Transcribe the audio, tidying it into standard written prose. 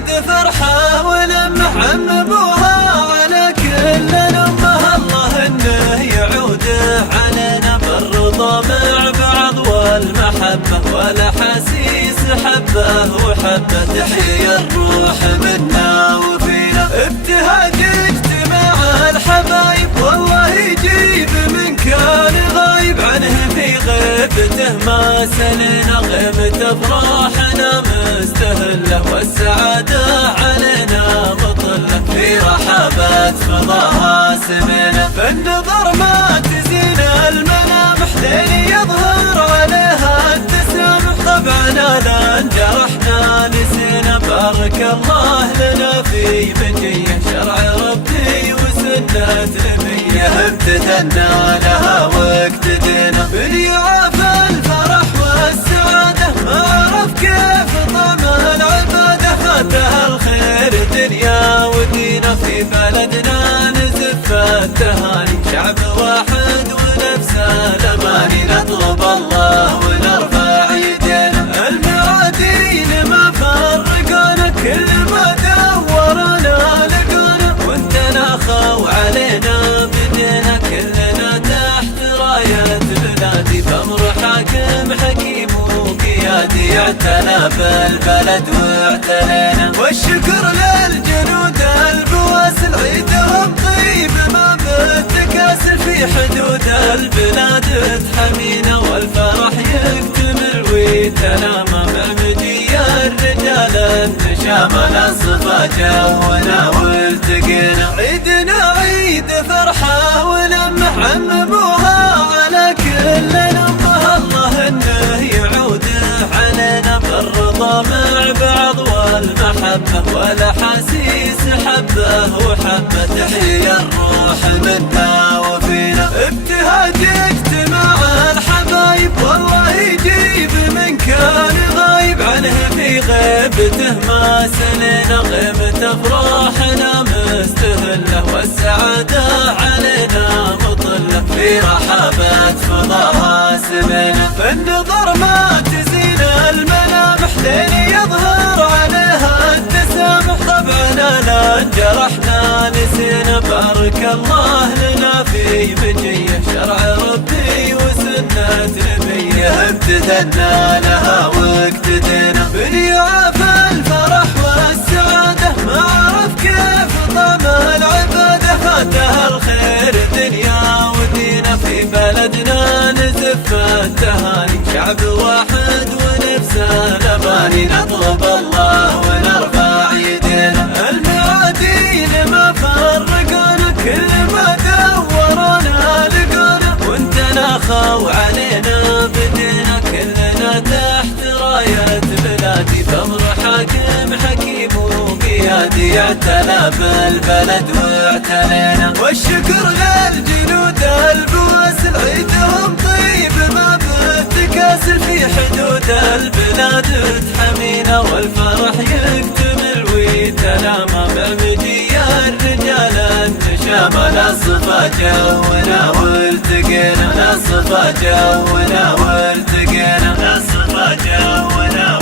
عيد فرحة ولمح عمموها على كل الأمة. الله إنه يعوده علينا بالرضا مع بعض والمحبة والأحاسيس حبة وحبة. تحيا الروح منا وفينا ابتهاج اجتماع الحبايب، والله يجيب من كان غايب عنه في غيبته. ما سلنا غيمة افراحنا مستهلة والسعادة علينا مطلة. في رحابات فضاها سمينا فالنظر ما تزين الملامح، لين يظهر عليها التسامح. طبعا لا جرحنا نسينا، بارك الله لنا في بقية شرع ربي وسنة نبيه. امتثلنا لها واقتدينا باليعاف الفرح والسعادة. ما عرف كيف طعم العبادة، فاتها الخير دنيا ودينا. في بلدنا نزف التهاني شعب واحد ونفس الأماني. نطلب الله ونرفع يدينا، المعادين ما فرقونا. كل ما دورنا لقونا، وانتنا خاو علينا بدينا. كلنا تحت راية بلادي، بأمر حاكم حكيم وقيادي. اعتنى بالبلد واعتنينا، والشكر للجنود البواسل. عيدهم طيب ما بالتكاسل، في حدود البلاد تحمينا. والفرح يكتمل ويتنامى مع مجي الرجال النشامى. الصفا جونا والتقينا، عيدنا عيد فرحة ولمح عمموها على كل الأمة. الله إنه يعوده علينا بالرضا مع بعض والمحبة والأحاسيس حبة وحبة. تحيا الروح منا وفينا ابتهاج اجتماع الحبايب، والله يجيب من كان غايب عنه في غيبته. ما سلنا غيمة افراحنا مستهلة والسعادة علينا مطلة. في رحابات فضاها سمينا فالنظر ما تزين الملامح، لين يظهر عليها التسامح. طبعا لا جرحنا نسينا، بارك الله لنا في بقية شرع ربي وسنة نبيه. امتثلنا لها واقتدينا باليعاف الفرح والسعادة. ما عرف كيف طعم العبادة، فاتها الخير دنيا ودينا. في بلدنا نزف التهاني شعب واحد ونفس الأماني. نطلب الله ونرفع يدينا، المعادين ما فرقونا. كل ما دورنا لقونا، وانتنا خاو علينا بدينا. كلنا تحت راية بلادي، بأمر حاكم حكيم وقيادي. اعتنى بالبلد واعتنينا، والشكر للجنود البواسل. عيدهم طيب ما بالتكاسل، في حدود البلاد تحمينا. والفرح يكتمل ويتنامى مع مجي الرجال النشامى. الصفا جونا والتقينا، الصفا جونا والتقينا، الصفا جونا.